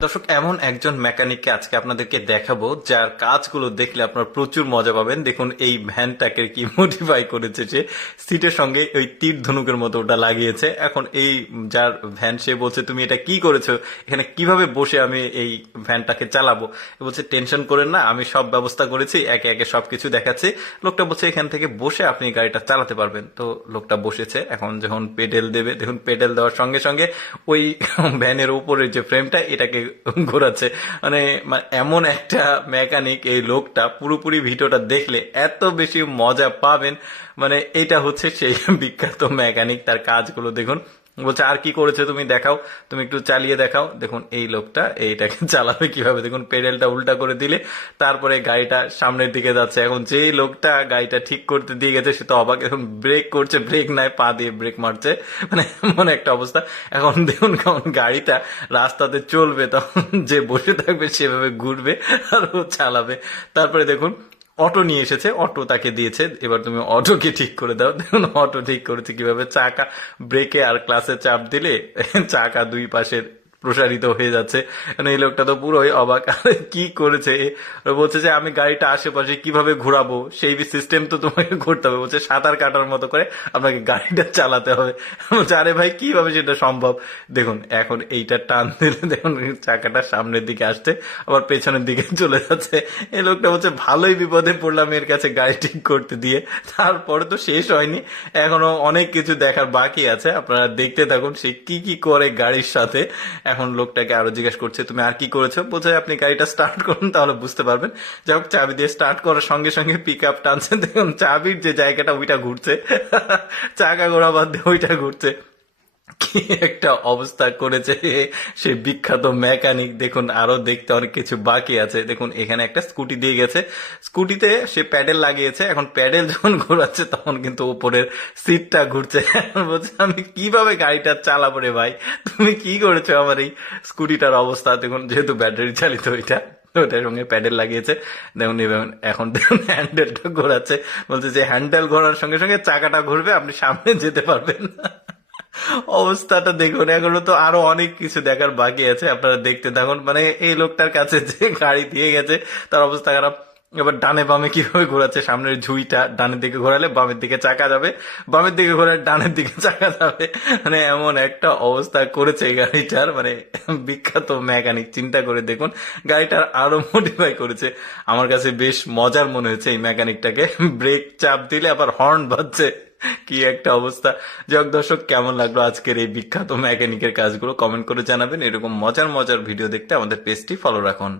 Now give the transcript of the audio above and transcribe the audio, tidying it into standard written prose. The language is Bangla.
দর্শক, এমন একজন মেকানিককে আজকে আপনাদেরকে দেখাবো যার কাজগুলো দেখলে আপনারা প্রচুর মজা পাবেন। দেখুন এই ভ্যানটাকে কি মডিফাই করেছে সে। সিটের সঙ্গে ওই তীর ধনুকের মতো ওটা লাগিয়েছে। এখন এই যার ভ্যান, সে বলছে তুমি এটা কি করেছো, এখানে কিভাবে বসে আমি এই ভ্যানটাকে চালাবো। বলছে টেনশন করেন না, আমি সব ব্যবস্থা করেছি, একে একে সবকিছু দেখাচ্ছি। লোকটা বলছে এখান থেকে বসে আপনি গাড়িটা চালাতে পারবেন। তো লোকটা বসেছে, এখন যখন পেডেল দেবে, দেখুন পেডেল দেওয়ার সঙ্গে সঙ্গে ওই ভ্যানের উপরের যে ফ্রেমটা এটাকে ঘোরাচ্ছে। মানে এমন একটা মেকানিক এই লোকটা, পুরোপুরি ভিডিওটা দেখলে এত বেশি মজা পাবেন। মানে এটা হচ্ছে সেই বিখ্যাত মেকানিক, তার কাজগুলো দেখুন। বলছে আর কি করেছে তুমি দেখাও, তুমি একটু চালিয়ে দেখাও। দেখুন এই লোকটা এইটাকে চালাবে কিভাবে, দেখুন পেডেলটা উল্টা করে দিলে তারপরে গাড়িটা সামনের দিকে যাচ্ছে। এখন যেই লোকটা গাড়িটা ঠিক করতে দিয়ে গেছে সে তো অবাক, এখন ব্রেক করছে, ব্রেক নাই, পা দিয়ে ব্রেক মারছে। মানে এমন একটা অবস্থা। এখন দেখুন কেমন গাড়িটা রাস্তাতে চলবে, তখন যে বসে থাকবে সেভাবে ঘুরবে আর ও চালাবে। তারপরে দেখুন অটো নিয়ে এসেছে, অটো তাকে দিয়েছে, এবার তুমি অটোকে ঠিক করে দাও। দেখুন অটো ঠিক করেছে কিভাবে, চাকা ব্রেকে আর ক্লাসে চাপ দিলে চাকা দুই পাশে প্রসারিত হয়ে যাচ্ছে। মানে এই লোকটা তো পুরোই অবাক, আরে কি করেছে ও। বলছে যে আমি গাড়িটা আশেপাশে কিভাবে ঘোরাবো সেই সিস্টেম তো তোমাকে করতে হবে। বলছে সাঁতার কাটার মতো করে আপনাকে গাড়িটা চালাতে হবে। বলছে আরে ভাই কিভাবে সেটা সম্ভব। দেখুন এখন এইটা টান দিলে দেখুন চাকাটা সামনের দিকে আসছে, আবার পেছনের দিকে চলে যাচ্ছে। এই লোকটা বলছে ভালোই বিপদে পড়লাম এর কাছে গাড়ি ঠিক করতে দিয়ে। তারপরে তো শেষ হয়নি, এখনো অনেক কিছু দেখার বাকি আছে, আপনারা দেখতে থাকুন সে কি কি করে গাড়ির সাথে। এখন লোকটাকে আরো জিজ্ঞেস করছে তুমি আর কি করেছো। বলছে আপনি গাড়িটা স্টার্ট করুন তাহলে বুঝতে পারবেন। যাই হোক, চাবি দিয়ে স্টার্ট করার সঙ্গে সঙ্গে পিক আপ টানছে, দেখুন চাবির যে জায়গাটা ওইটা ঘুরছে, চাকা ঘোরা বাদ দিয়ে ওইটা ঘুরছে। কি একটা অবস্থা করেছে সে বিখ্যাত মেকানিক। দেখুন আরো দেখতে অনেক কিছু বাকি আছে। দেখুন এখানে একটা স্কুটি দিয়ে গেছে, স্কুটিতে সে প্যাডেল লাগিয়েছে। এখন প্যাডেল যখন ঘোরাচ্ছে তখন কিন্তু উপরের সিটটা ঘুরছে। বলছে আমি কিভাবে গাড়িটা চালাবো রে ভাই, তুমি কি করেছো আমার এই স্কুটিটার অবস্থা। দেখুন যেহেতু ব্যাটারি চালিত ওইটা, ওটার সঙ্গে প্যাডেল লাগিয়েছে। দেখুন এখন দেখুন হ্যান্ডেলটা ঘোরাচ্ছে। বলছে যে হ্যান্ডেল ঘোরার সঙ্গে সঙ্গে চাকাটা ঘুরবে, আপনি সামনে যেতে পারবেন। অবস্থাটা দেখুন, এখনো তো আরো অনেক কিছু দেখার বাকি আছে, আপনারা দেখতে থাকুন। মানে এই লোকটার কাছে যে গাড়ি দিয়ে গেছে তার অবস্থা খারাপ। এবার ডানে বামে কিভাবে ঘোরাচ্ছে, সামনের ঝুঁইটা ডানের দিকে ঘোরালে বামের দিকে চাকা যাবে, বামের দিকে ঘোরালে ডানের দিকে চাকা যাবে। মানে এমন একটা অবস্থা করেছে এই গাড়িটার। মানে বিখ্যাত মেকানিক, চিন্তা করে দেখুন গাড়িটার আরো মডিফাই করেছে। আমার কাছে বেশ মজার মনে হয়েছে এই মেকানিকটাকে। ব্রেক চাপ দিলে আবার হর্ন বাজছে, কি একটা অবস্থা। যাক দর্শক, কেমন লাগলো আজকের এই বিখ্যাত মেকানিকের কাজগুলো কমেন্ট করে জানাবেন। এরকম মজার মজার ভিডিও দেখতে আমাদের পেজটি ফলো রাখুন।